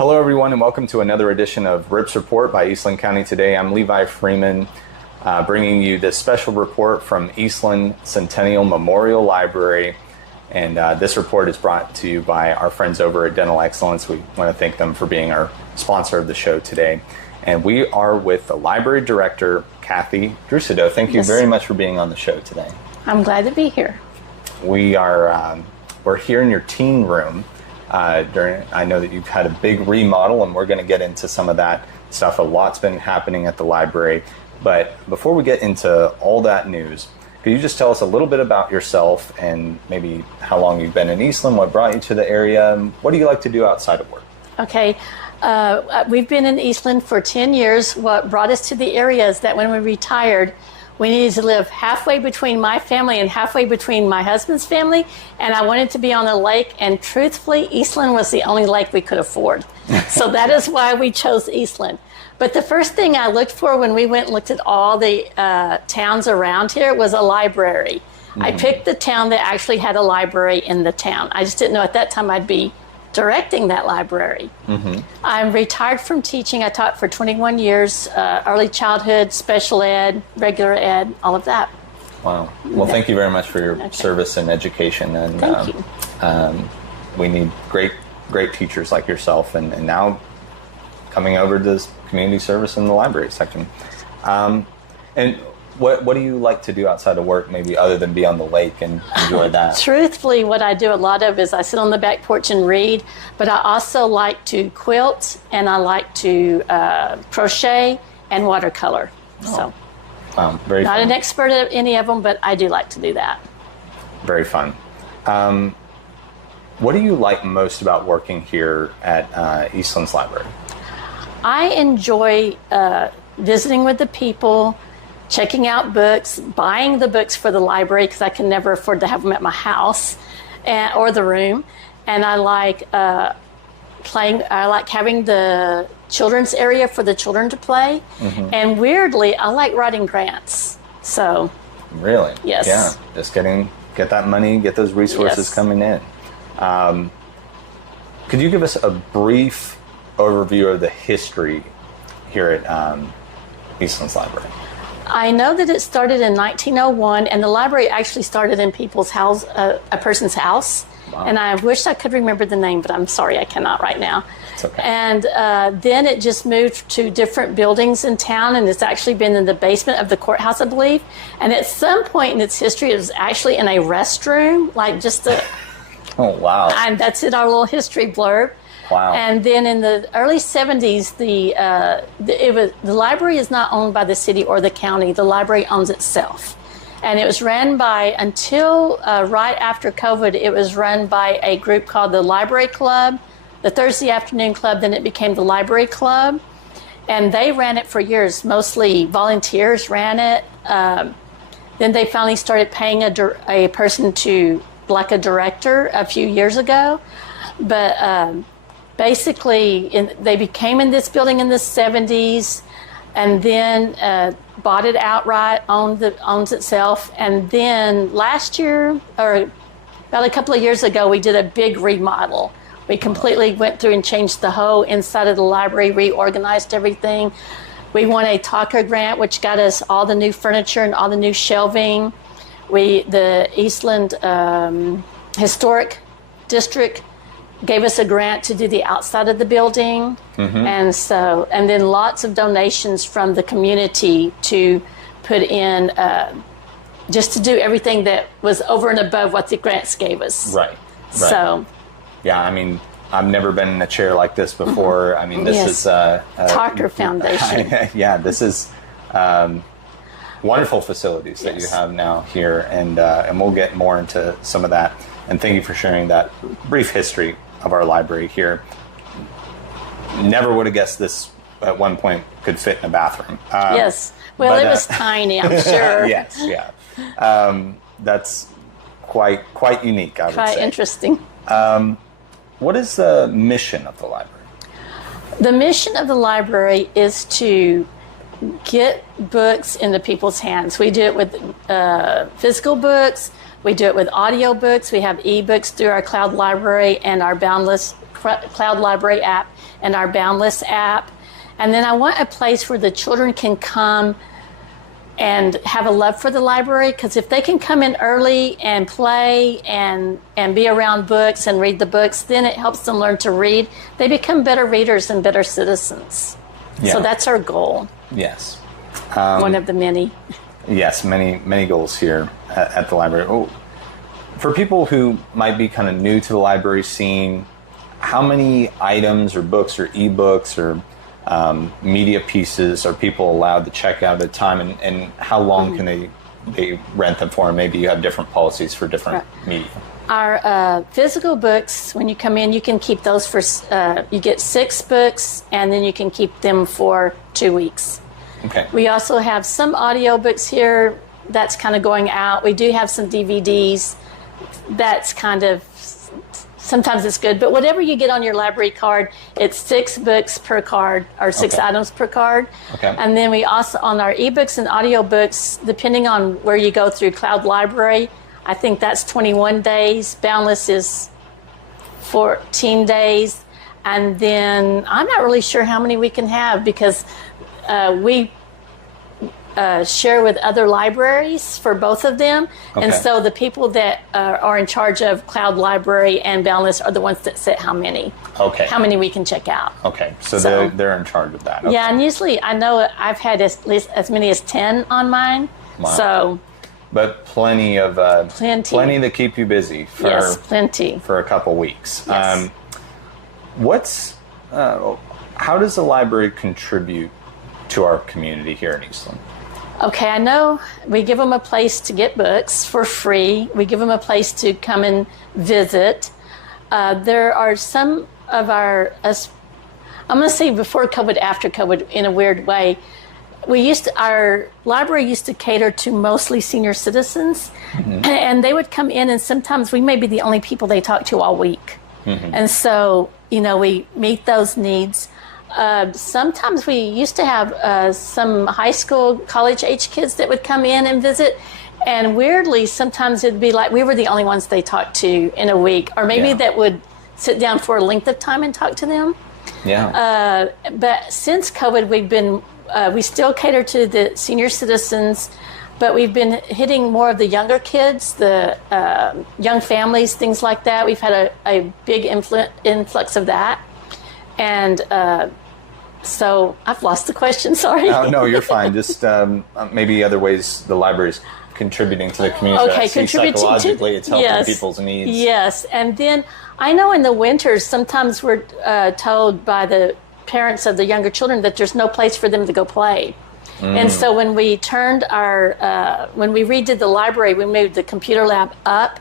Hello, everyone, and welcome to another edition of Rips Report by Eastland County Today. I'm Levi Freeman, bringing you this special report from Eastland Centennial Memorial Library. And this report is brought to you by our friends over at Dental Excellence. We want to thank them for being our sponsor of the show today. And we are with the library director, Kathy Drusido. Thank you very much for being on the show today. I'm glad to be here. We're here in your teen room. I know that you've had a big remodel, and we're going to get into some of that stuff. A lot's been happening at the library. But before we get into all that news, could you just tell us a little bit about yourself and maybe how long you've been in Eastland, what brought you to the area, and what do you like to do outside of work? Okay. We've been in Eastland for 10 years. What brought us to the area is that when we retired, we needed to live halfway between my family and halfway between my husband's family, and I wanted to be on a lake, and truthfully, Eastland was the only lake we could afford. So that is why we chose Eastland. But the first thing I looked for when we went and looked at all the towns around here was a library. Mm-hmm. I picked the town that actually had a library in the town. I just didn't know at that time I'd be directing that library. Mm-hmm. I'm retired from teaching. I taught for 21 years, early childhood, special ed, regular ed, all of that. Wow. Well, thank you very much for your service and education. And thank you. We need great teachers like yourself, and now coming over to this community service in the library section. And what do you like to do outside of work, maybe other than be on the lake and enjoy that? Truthfully, what I do a lot of is I sit on the back porch and read, but I also like to quilt, and I like to crochet and watercolor. So, very not fun. an expert at any of them, but I do like to do that. Very fun. What do you like most about working here at Eastland's Library? I enjoy visiting with the people, checking out books, buying the books for the library because I can never afford to have them at my house or the room. And I like playing. I like having the children's area for the children to play. Mm-hmm. And weirdly, I like writing grants. So. Really? Yes. Yeah. Just get that money, get those resources coming in. Could you give us a brief overview of the history here at Eastland's Library? I know that it started in 1901, and the library actually started in people's house, a person's house. Wow. And I wish I could remember the name, but I'm sorry, I cannot right now. It's okay. And then it just moved to different buildings in town, and it's actually been in the basement of the courthouse, I believe. And at some point in its history, it was actually in a restroom, like just a... Oh, wow. And that's in our little history blurb. Wow. And then in the early 70s, the library is not owned by the city or the county. The library owns itself. And it was run by, until right after COVID, it was run by a group called the Library Club, the Thursday Afternoon Club, then it became the Library Club. And they ran it for years. Mostly volunteers ran it. Then they finally started paying a person to, like a director, a few years ago. But basically, they became in this building in the 70s, and then bought it outright, owns itself. And then last year, or about a couple of years ago, we did a big remodel. We completely went through and changed the whole inside of the library, reorganized everything. We won a Talker grant, which got us all the new furniture and all the new shelving. The Eastland Historic District gave us a grant to do the outside of the building. Mm-hmm. And then lots of donations from the community to put in, just to do everything that was over and above what the grants gave us. Right. So. Yeah, I mean, I've never been in a chair like this before. I mean, this is... Talker Foundation. Yeah, this is wonderful facilities that you have now here, and we'll get more into some of that. And thank you for sharing that brief history of our library here. Never would have guessed this at one point could fit in a bathroom. Yes. Well, it was tiny, I'm sure. Yes, yeah. That's quite unique, I would say. Quite interesting. What is the mission of the library? The mission of the library is to get books into people's hands. We do it with physical books. We do it with audio books. We have ebooks through our cloud library and our Boundless Cloud Library app. and our Boundless app. And then I want a place where the children can come and have a love for the library, because if they can come in early and play and be around books and read the books, then it helps them learn to read. They become better readers and better citizens. Yeah. So that's our goal. Yes. One of the many. Yes, many goals here at the library. Oh, for people who might be kind of new to the library scene, how many items or books or ebooks or media pieces are people allowed to check out at a time, and how long can they rent them for? And maybe you have different policies for different media. Our physical books, when you come in, you can keep those for, you get 6 books, and then you can keep them for 2 weeks. Okay. We also have some audio books here that's kind of going out. We do have some DVDs. That's kind of, sometimes it's good, but whatever you get on your library card, it's 6 books per card, or 6 items per card. Okay. And then we also, on our ebooks and audio books, depending on where you go through Cloud Library, I think that's 21 days. Boundless is 14 days. And then I'm not really sure how many we can have, because we share with other libraries for both of them. Okay. And so the people that are in charge of Cloud Library and Boundless are the ones that set how many we can check out. Okay, so they're in charge of that. Okay. Yeah, and usually I know I've had at least as many as 10 on mine. Wow. So, but plenty to keep you busy for, yes, plenty. For a couple weeks. Yes. How does the library contribute to our community here in Eastland? Okay, I know we give them a place to get books for free. We give them a place to come and visit. There are some of our, I'm going to say before COVID, after COVID, in a weird way. Our library used to cater to mostly senior citizens, and they would come in, and sometimes we may be the only people they talk to all week. And so, we meet those needs. Sometimes we used to have some high school, college-age kids that would come in and visit, and weirdly, sometimes it'd be like we were the only ones they talked to in a week, or maybe that would sit down for a length of time and talk to them. Yeah. But since COVID, we still cater to the senior citizens, but we've been hitting more of the younger kids, the young families, things like that. We've had a big influx of that. And so I've lost the question, sorry. No, you're fine. Just maybe other ways the library's contributing to the community. Okay, contributing psychologically, it's helping people's needs. Yes, and then I know in the winters, sometimes we're told by the parents of the younger children that there's no place for them to go play. And so when we turned when we redid the library, we moved the computer lab up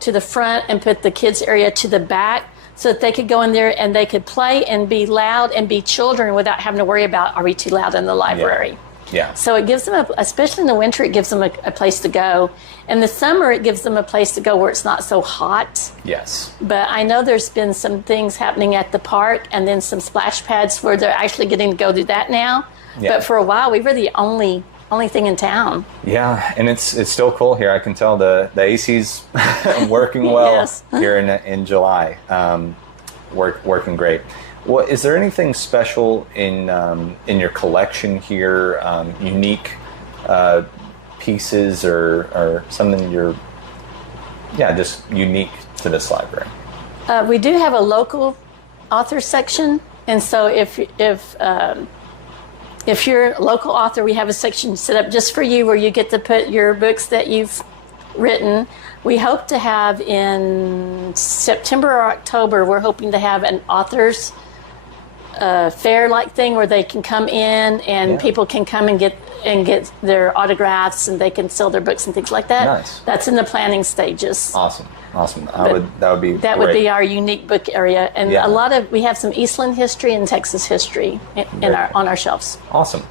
to the front and put the kids area to the back, so that they could go in there and they could play and be loud and be children without having to worry about, are we too loud in the library? Yeah. So it gives them, especially in the winter, it gives them a place to go. In the summer, it gives them a place to go where it's not so hot. Yes. But I know there's been some things happening at the park, and then some splash pads where they're actually getting to go do that now. Yeah. But for a while, we were the only thing in town. Yeah, and it's still cool here. I can tell the AC's working well here in July. Working great. Well, is there anything special in your collection here? Unique pieces or something just unique to this library? We do have a local author section, and so if you're a local author, we have a section set up just for you where you get to put your books that you've written. We hope to have in September or October, we're hoping to have an author's fair-like thing where they can come in and people can come and get their autographs, and they can sell their books and things like that. Nice. That's in the planning stages. Awesome. That would be our unique book area, and we have some Eastland history and Texas history on our shelves. Awesome.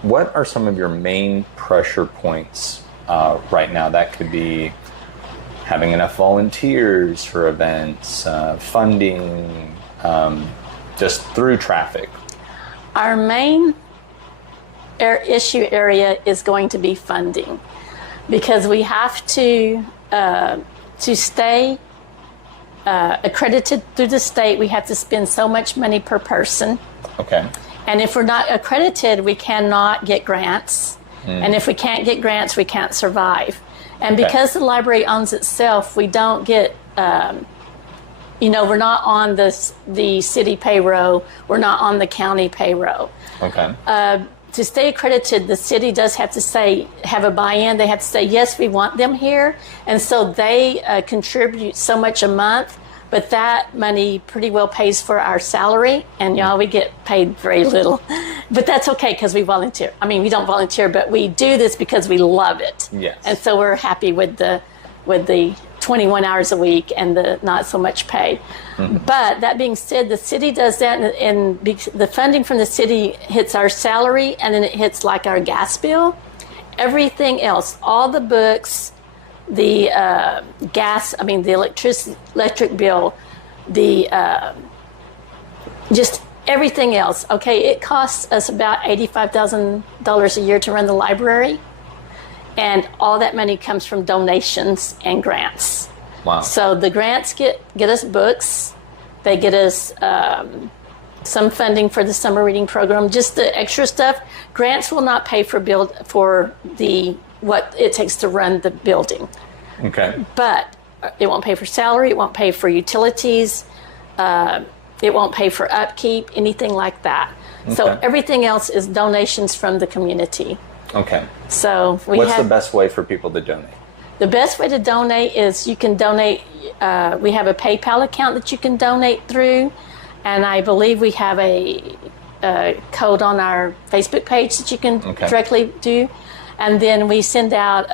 What are some of your main pressure points right now? That could be having enough volunteers for events, funding, just through traffic. Our main issue area is going to be funding, because we have to stay accredited through the state, we have to spend so much money per person. Okay. And if we're not accredited, we cannot get grants. And if we can't get grants, we can't survive. And because the library owns itself, we don't get, we're not on the city payroll. We're not on the county payroll. Okay. To stay accredited, the city does have to have a buy-in. They have to say, yes, we want them here. And so they contribute so much a month, but that money pretty well pays for our salary. And, we get paid very little. But that's okay because we volunteer. I mean, we don't volunteer, but we do this because we love it. Yes. And so we're happy with the 21 hours a week and the not so much pay. But that being said, the city does that, and the funding from the city hits our salary, and then it hits like our gas bill. Everything else, all the books, the the electric bill, just everything else. Okay, it costs us about $85,000 a year to run the library. And all that money comes from donations and grants. Wow. So the grants get us books. They get us some funding for the summer reading program, just the extra stuff. Grants will not pay for what it takes to run the building. Okay. But it won't pay for salary. It won't pay for utilities. It won't pay for upkeep, anything like that. Okay. So everything else is donations from the community. Okay. So what's the best way for people to donate? The best way to donate is you can donate. We have a PayPal account that you can donate through, and I believe we have a code on our Facebook page that you can directly do. And then we send out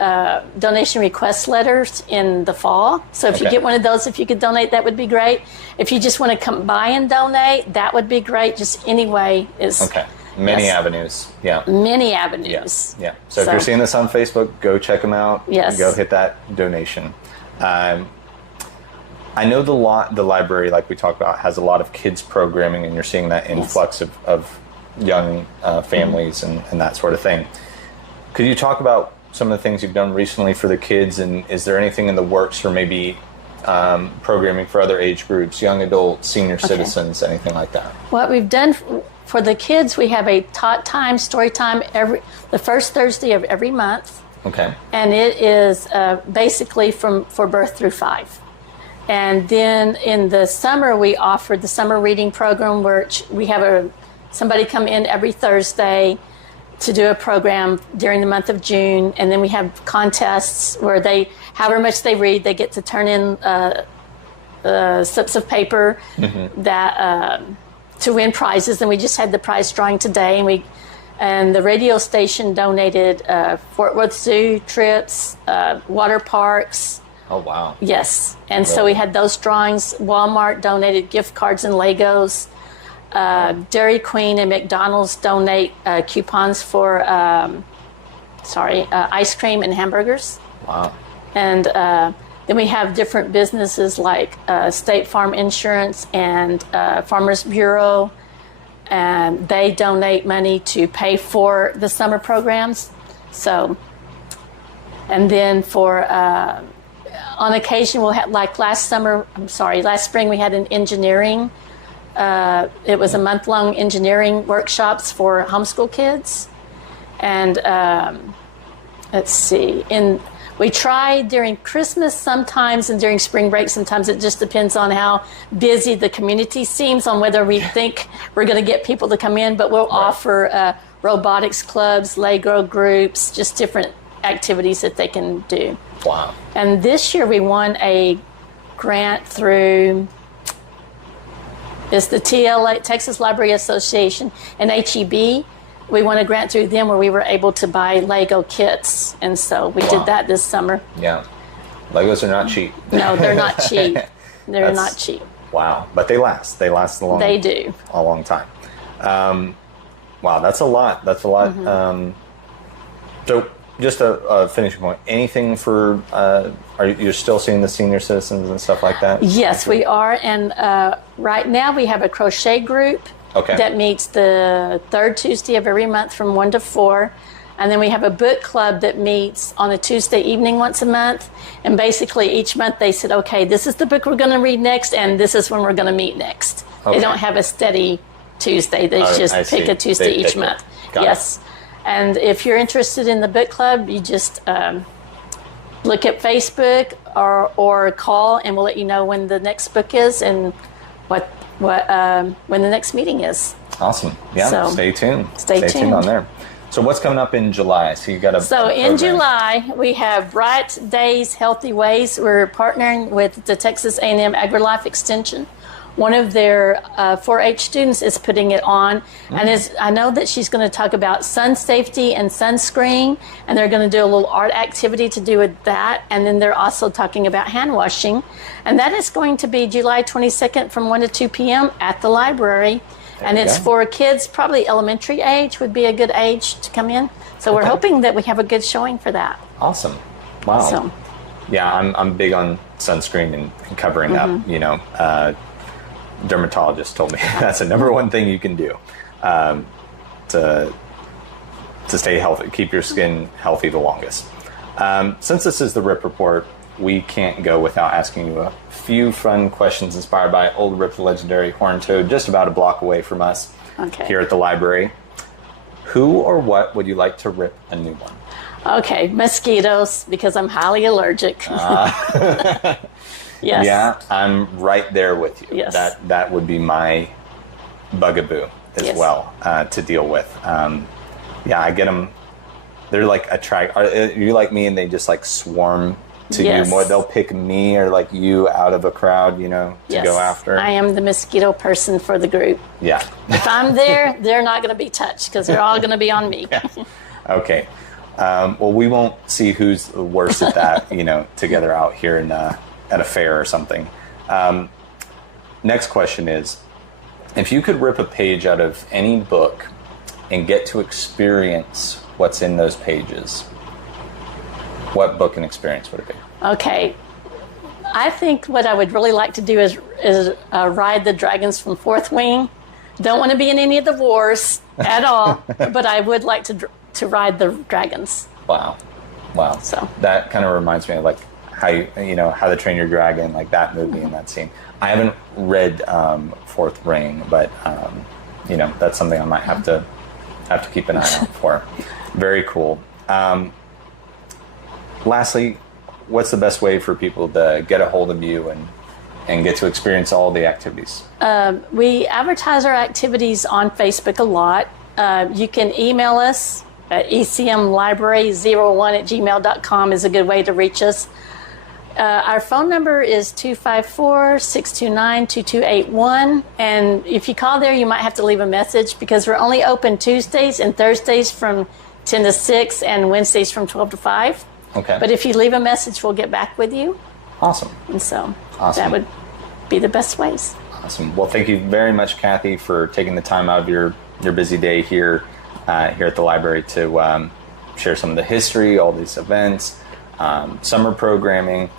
donation request letters in the fall. So if you get one of those, if you could donate, that would be great. If you just want to come by and donate, that would be great. Just any way is okay. Many avenues. Yeah. Many avenues. Yeah. So if you're seeing this on Facebook, go check them out. Yes. Go hit that donation. I know the library, like we talked about, has a lot of kids programming, and you're seeing that influx of young families and that sort of thing. Could you talk about some of the things you've done recently for the kids, and is there anything in the works for maybe programming for other age groups, young adults, senior citizens, anything like that? What we've done for the kids, we have a Tot Time, story time, the first Thursday of every month. Okay. And it is basically for birth through 5. And then in the summer, we offer the summer reading program, where we have somebody come in every Thursday to do a program during the month of June. And then we have contests where however much they read, they get to turn in slips of paper that to win prizes. And we just had the prize drawing today, and the radio station donated Fort Worth Zoo trips, water parks. Oh, wow. Yes. And so we had those drawings. Walmart donated gift cards and Legos. Dairy Queen and McDonald's donate coupons for ice cream and hamburgers. Wow. And then we have different businesses like State Farm Insurance and Farmers Bureau, and they donate money to pay for the summer programs. So, and then on occasion we'll have, like last spring we had an engineering. It was a month-long engineering workshops for homeschool kids. And let's see, we try during Christmas sometimes and during spring break sometimes. It just depends on how busy the community seems, on whether we think we're going to get people to come in. But we'll offer robotics clubs, Lego groups, just different activities that they can do. Wow. And this year we won a grant through... It's the TLA, Texas Library Association, and HEB. We won a grant through them where we were able to buy Lego kits. And so we did that this summer. Yeah. Legos are not cheap. No, they're not cheap. They're not cheap. Wow. But they last. They last a long time. They do. A long time. Wow, that's a lot. That's a lot. So just a finishing point. Anything for, are you still seeing the senior citizens and stuff like that? Yes, we are. And right now we have a crochet group that meets the third Tuesday of every month from 1 to 4. And then we have a book club that meets on a Tuesday evening once a month. And basically each month they said, okay, this is the book we're going to read next, and this is when we're going to meet next. Okay. They don't have a steady Tuesday. They just pick a Tuesday each month. Yes. And if you're interested in the book club, you just look at Facebook or call, and we'll let you know when the next book is and when the next meeting is. Awesome. Yeah. So, stay tuned. Stay tuned on there. So what's coming up in July? So you got in July we have Bright Days, Healthy Ways. We're partnering with the Texas A&M AgriLife Extension. One of their 4-H students is putting it on, and I know that she's going to talk about sun safety and sunscreen, and they're going to do a little art activity to do with that, and then they're also talking about hand washing, and that is going to be July 22nd from 1 to 2 p.m. at the library. And it's for kids, probably elementary age would be a good age to come in. So we're hoping that we have a good showing for that. Awesome. Wow. So, yeah, I'm big on sunscreen and covering up. You know, dermatologist told me that's the number one thing you can do to stay healthy, keep your skin healthy the longest. Since this is the RIP report, we can't go without asking you a few fun questions inspired by old RIP legendary horned toad just about a block away from us here at the library. Who or what would you like to rip a new one? Okay, mosquitoes, because I'm highly allergic. Yes. Yeah, I'm right there with you. Yes. That would be my bugaboo as well to deal with. Yeah, I get them. They're like you like me, and they just like swarm to you more. They'll pick me or like you out of a crowd, you know, to go after. I am the mosquito person for the group. Yeah. If I'm there, they're not going to be touched because they're all going to be on me. Yeah. Okay. Well, we won't see who's worse at that, you know, together out here at a fair or something. Next question is, if you could rip a page out of any book and get to experience what's in those pages, what book and experience would it be? Okay. I think what I would really like to do is ride the dragons from Fourth Wing. Don't want to be in any of the wars at all, but I would like to ride the dragons. Wow. So that kind of reminds me of like How to Train Your Dragon, like that movie and that scene. I haven't read Fourth Ring, but you know, that's something I might have to keep an eye out for. Very cool. Lastly, what's the best way for people to get a hold of you and get to experience all the activities? We advertise our activities on Facebook a lot. You can email us at ecmlibrary01@gmail.com is a good way to reach us. Our phone number is 254-629-2281. And if you call there, you might have to leave a message because we're only open Tuesdays and Thursdays from 10 to 6 and Wednesdays from 12 to 5. Okay. But if you leave a message, we'll get back with you. Awesome. And so that would be the best ways. Awesome. Well, thank you very much, Kathy, for taking the time out of your busy day here at the library to share some of the history, all these events, summer programming.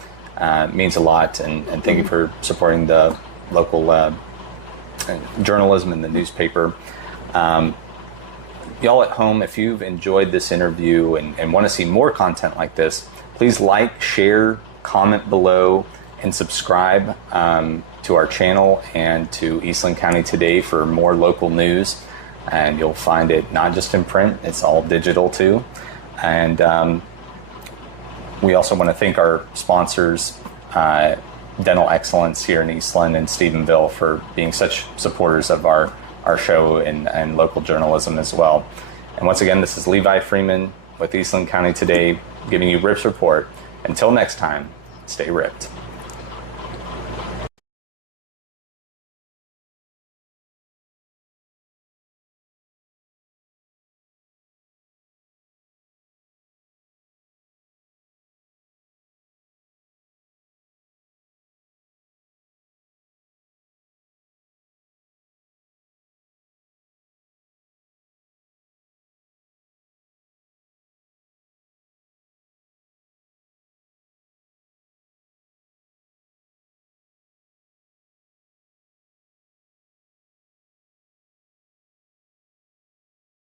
Means a lot. And thank you for supporting the local journalism in the newspaper. Y'all at home, if you've enjoyed this interview and want to see more content like this, please like, share, comment below, and subscribe to our channel and to Eastland County Today for more local news. And you'll find it not just in print, it's all digital too. And we also want to thank our sponsors, Dental Excellence here in Eastland and Stephenville, for being such supporters of our show and local journalism as well. And once again, this is Levi Freeman with Eastland County Today, giving you RIP's report. Until next time, stay ripped.